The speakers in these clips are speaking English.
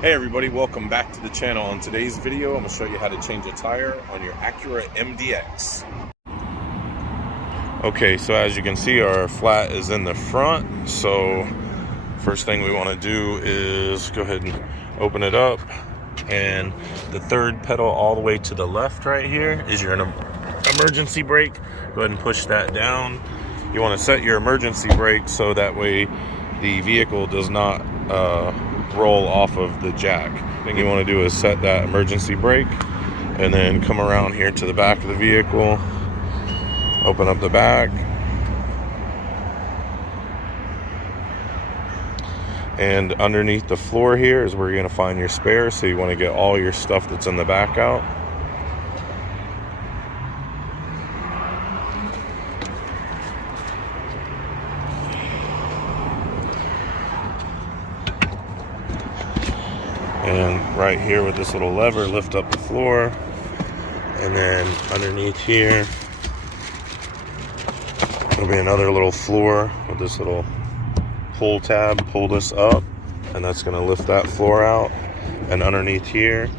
Hey everybody, welcome back to the channel. In today's video, I'm going to show you how to change a tire on your Acura MDX. Okay, so as you can see, our flat is in the front. So first thing we want to do is go ahead and open it up. And the third pedal all the way to the left right here is your emergency brake. Go ahead and push that down. You want to set your emergency brake so that way the vehicle does not roll off of the jack. Thing you want to do is set that emergency brake and then come around here to the back of the vehicle, open up the back, and underneath the floor here is where you're going to find your spare, so you want to get all your stuff that's in the back out. And right here with this little lever, lift up the floor, and then underneath here there'll be another little floor with this little pull tab. Pull this up and that's going to lift that floor out, and underneath here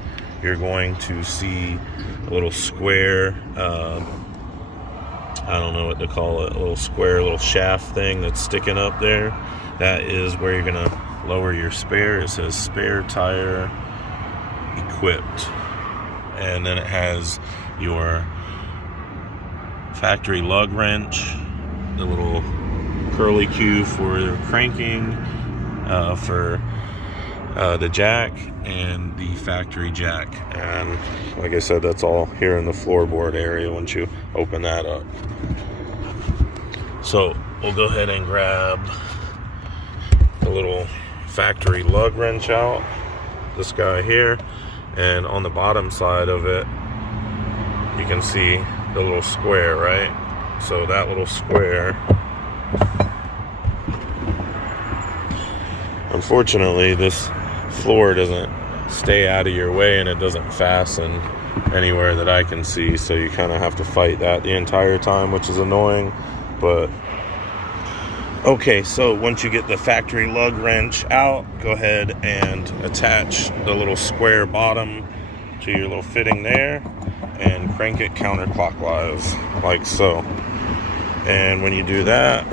you're going to see a little square, I don't know what to call it, a little square little shaft thing that's sticking up there. That is where you're going to lower your spare. It says spare tire equipped, and then it has your factory lug wrench, the little curly cue for cranking, for the jack, and the factory jack. And like I said, that's all here in the floorboard area once you open that up. So we'll go ahead and grab the little factory lug wrench out, this guy here, and on the bottom side of it you can see the little square, right? So that little square, unfortunately this floor doesn't stay out of your way and it doesn't fasten anywhere that I can see, so you kind of have to fight that the entire time, which is annoying. But okay, so once you get the factory lug wrench out, go ahead and attach the little square bottom to your little fitting there and crank it counterclockwise like so. And when you do that,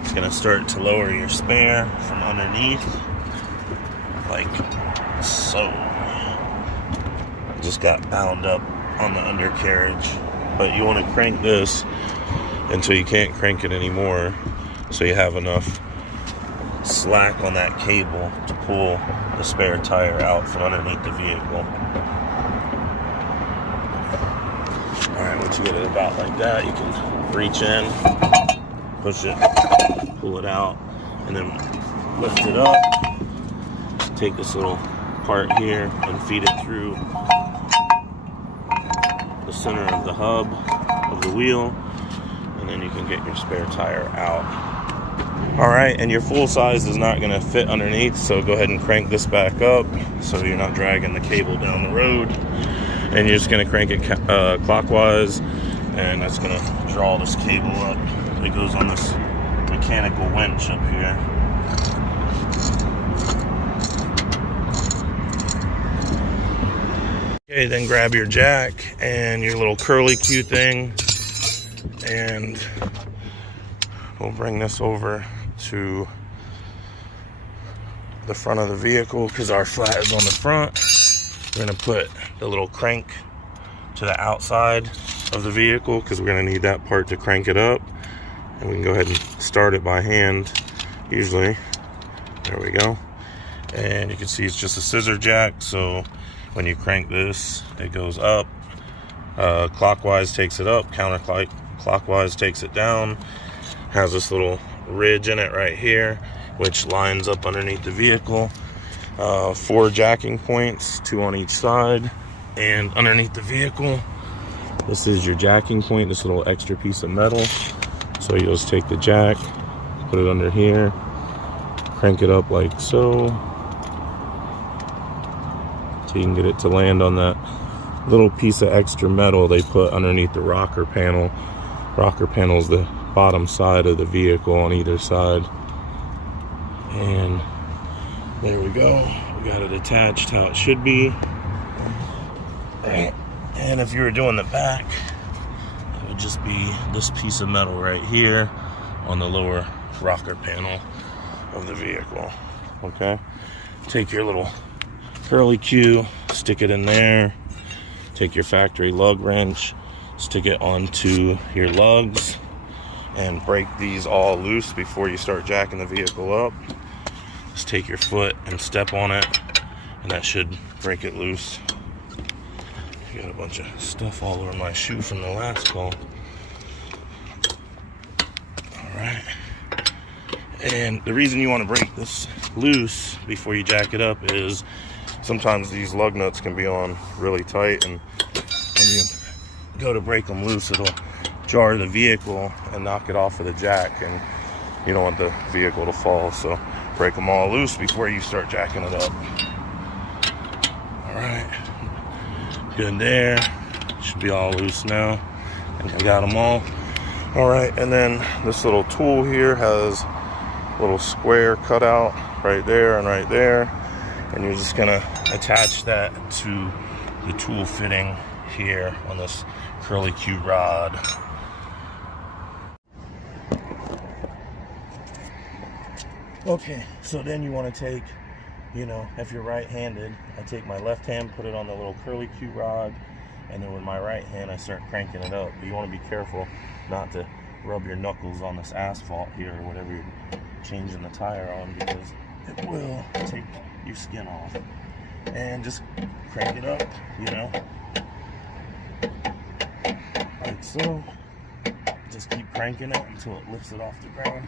it's going to start to lower your spare from underneath like so. Just got bound up on the undercarriage, but you want to crank this until you can't crank it anymore, so you have enough slack on that cable to pull the spare tire out from underneath the vehicle. Alright, once you get it about like that, you can reach in, push it, pull it out, and then lift it up. Take this little part here and feed it through the center of the hub of the wheel, and then you can get your spare tire out. Alright, and your full size is not going to fit underneath, so go ahead and crank this back up so you're not dragging the cable down the road. And you're just going to crank it clockwise, and that's going to draw this cable up. It goes on this mechanical winch up here. Okay, then grab your jack and your little curly cue thing, and we'll bring this over to the front of the vehicle because our flat is on the front. We're going to put the little crank to the outside of the vehicle because we're going to need that part to crank it up. And we can go ahead and start it by hand usually. There we go. And you can see it's just a scissor jack, so when you crank this, it goes up. Clockwise takes it up, counterclockwise takes it down. Has this little ridge in it right here, which lines up underneath the vehicle. 4 jacking points, 2 on each side, and underneath the vehicle, this is your jacking point, this little extra piece of metal. So you just take the jack, put it under here, crank it up like so, so you can get it to land on that little piece of extra metal they put underneath the rocker panel. Rocker panel is the bottom side of the vehicle on either side. And There we go. We got it attached how it should be. All right. And if you were doing the back, it would just be this piece of metal right here on the lower rocker panel of the vehicle. Okay. Take your little curly Q, stick it in there. Take your factory lug wrench, stick it onto your lugs, and break these all loose before you start jacking the vehicle up. Just take your foot and step on it, and that should break it loose. Got a bunch of stuff all over my shoe from the last call. Alright. And the reason you want to break this loose before you jack it up is sometimes these lug nuts can be on really tight, and when you go to break them loose, it'll jar the vehicle and knock it off of the jack, and you don't want the vehicle to fall. So break them all loose before you start jacking it up. Alright. Good there. Should be all loose now. I think I got them all. Alright, and then this little tool here has a little square cutout right there and right there. And you're just gonna attach that to the tool fitting here on this curly Q rod. Okay, so then you want to take, you know, if you're right-handed, I take my left hand, put it on the little curly Q rod, and then with my right hand I start cranking it up. But you want to be careful not to rub your knuckles on this asphalt here or whatever you're changing the tire on, because it will take your skin off. And just crank it up, you know, like so. Just keep cranking it until it lifts it off the ground.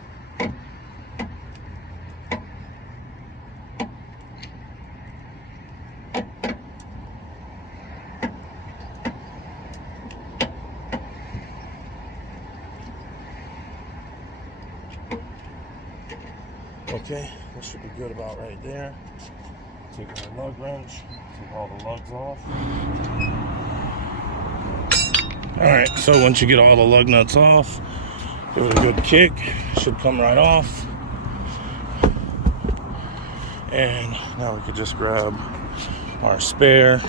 Okay, this should be good about right there. Take our lug wrench, take all the lugs off. Alright, so once you get all the lug nuts off, give it a good kick. Should come right off. And now we could just grab our spare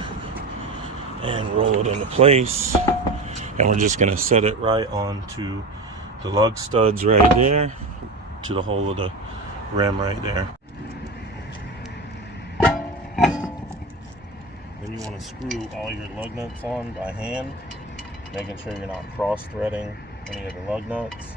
and roll it into place. And we're just going to set it right onto the lug studs right there, to the hole of the rim right there. Then you want to screw all your lug nuts on by hand, making sure you're not cross-threading any of the lug nuts.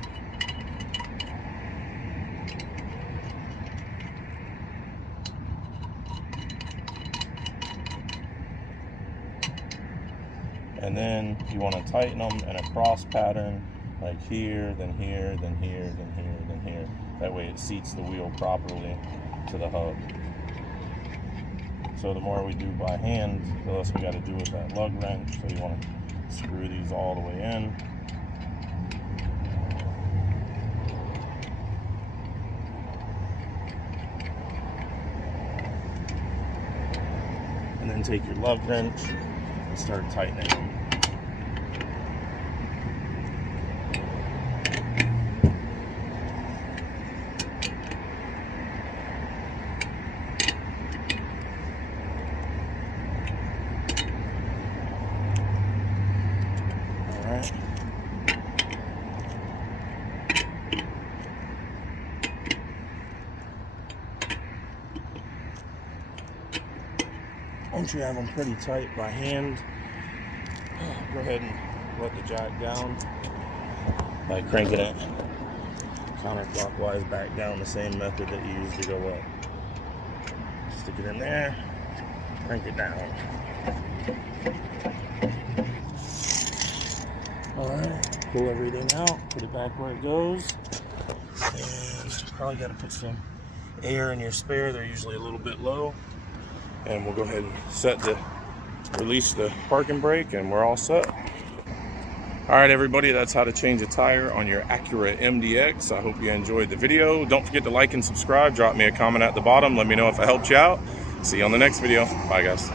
And then you want to tighten them in a cross pattern, like here, then here, then here, then here, then here. That way it seats the wheel properly to the hub. So the more we do by hand, the less we got to do with that lug wrench. So you want to screw these all the way in. And then take your lug wrench and start tightening them. Once you have them pretty tight by hand, go ahead and let the jack down by cranking it counterclockwise back down, the same method that you used to go up. Stick it in there, crank it down. Alright, pull everything out, put it back where it goes, and probably got to put some air in your spare. They're usually a little bit low. And we'll go ahead and release the parking brake, and we're all set. All right, everybody, that's how to change a tire on your Acura MDX. I hope you enjoyed the video. Don't forget to like and subscribe. Drop me a comment at the bottom. Let me know if I helped you out. See you on the next video. Bye, guys.